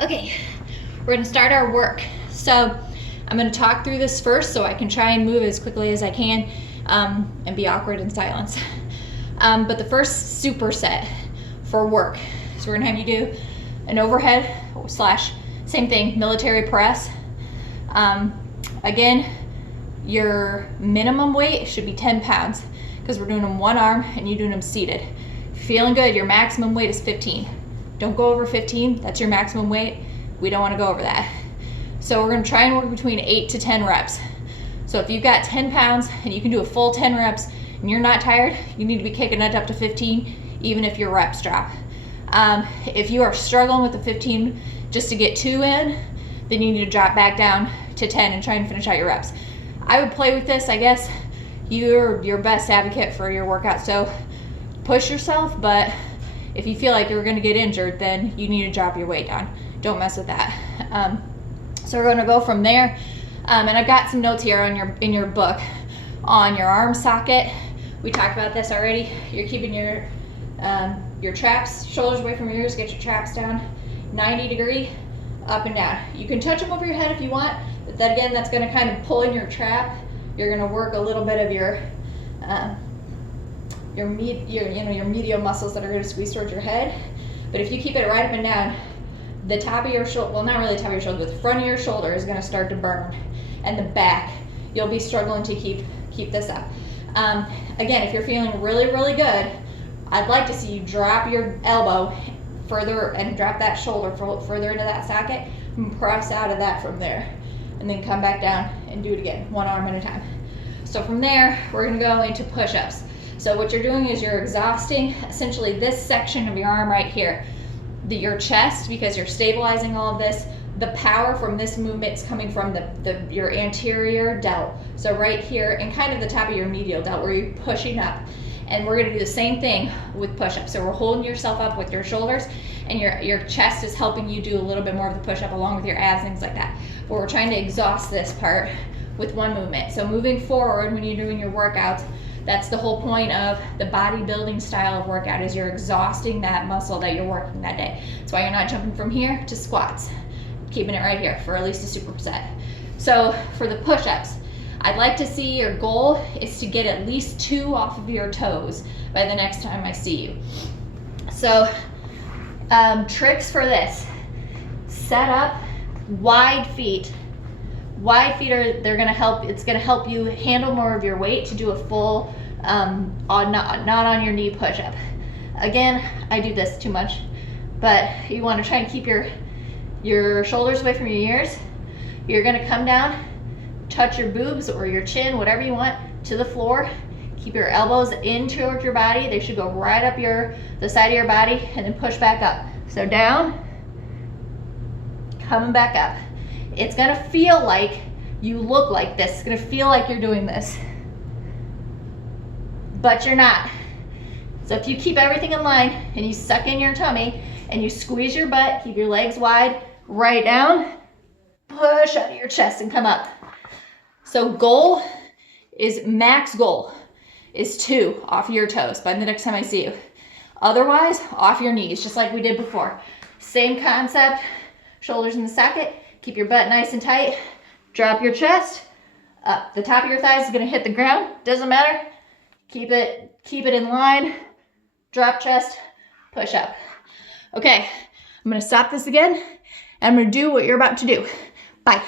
Okay, we're gonna start our work. So I'm gonna talk through this first so I can try and move as quickly as I can and be awkward in silence. But the first superset for work, so we're gonna have you do an overhead / same thing, military press. Again, your minimum weight should be 10 pounds because we're doing them one arm and you're doing them seated. If you're feeling good, your maximum weight is 15. Don't go over 15, that's your maximum weight. We don't wanna go over that. So we're gonna try and work between 8 to 10 reps. So if you've got 10 pounds and you can do a full 10 reps and you're not tired, you need to be kicking it up to 15, even if your reps drop. If you are struggling with the 15 just to get 2 in, then you need to drop back down to 10 and try and finish out your reps. I would play with this, I guess. You're your best advocate for your workout, so push yourself, but if you feel like you're gonna get injured, then you need to drop your weight down. Don't mess with that. So we're gonna go from there. And I've got some notes here in your book on your arm socket. We talked about this already. You're keeping your traps, shoulders away from your ears, get your traps down 90 degree, up and down. You can touch them over your head if you want, but then again, that's gonna kind of pull in your trap. You're gonna work a little bit of your medial muscles that are gonna squeeze towards your head. But if you keep it right up and down, the top of your shoulder, well, not really the top of your shoulder, but the front of your shoulder is gonna start to burn. And the back, you'll be struggling to keep this up. Again, if you're feeling really, really good, I'd like to see you drop your elbow further and drop that shoulder further into that socket and press out of that from there. And then come back down and do it again, one arm at a time. So from there, we're gonna go into push-ups. So what you're doing is you're exhausting essentially this section of your arm right here, your chest, because you're stabilizing all of this. The power from this movement is coming from your anterior delt. So right here and kind of the top of your medial delt where you're pushing up. And we're gonna do the same thing with push-ups. So we're holding yourself up with your shoulders and your chest is helping you do a little bit more of the push-up along with your abs, things like that. But we're trying to exhaust this part with one movement. So moving forward when you're doing your workouts, that's the whole point of the bodybuilding style of workout, is you're exhausting that muscle that you're working that day. That's why you're not jumping from here to squats. Keeping it right here for at least a superset. So for the push-ups, I'd like to see your goal is to get at least 2 off of your toes by the next time I see you. So tricks for this: set up wide feet. Wide feet they're gonna help. It's gonna help you handle more of your weight to do a full not on your knee push-up. Again, I do this too much, but you want to try and keep your shoulders away from your ears. You're gonna come down, touch your boobs or your chin, whatever you want, to the floor. Keep your elbows in towards your body. They should go right up the side of your body, and then push back up. So down, coming back up. It's gonna feel like you look like this. It's gonna feel like you're doing this, but you're not. So if you keep everything in line and you suck in your tummy and you squeeze your butt, keep your legs wide, right down, push out of your chest and come up. So max goal is 2 off your toes by the next time I see you. Otherwise, off your knees, just like we did before. Same concept, shoulders in the socket, keep your butt nice and tight, drop your chest, up. The top of your thighs is gonna hit the ground, doesn't matter. Keep it in line, drop chest, push up. Okay, I'm gonna stop this again, and I'm gonna do what you're about to do. Bye.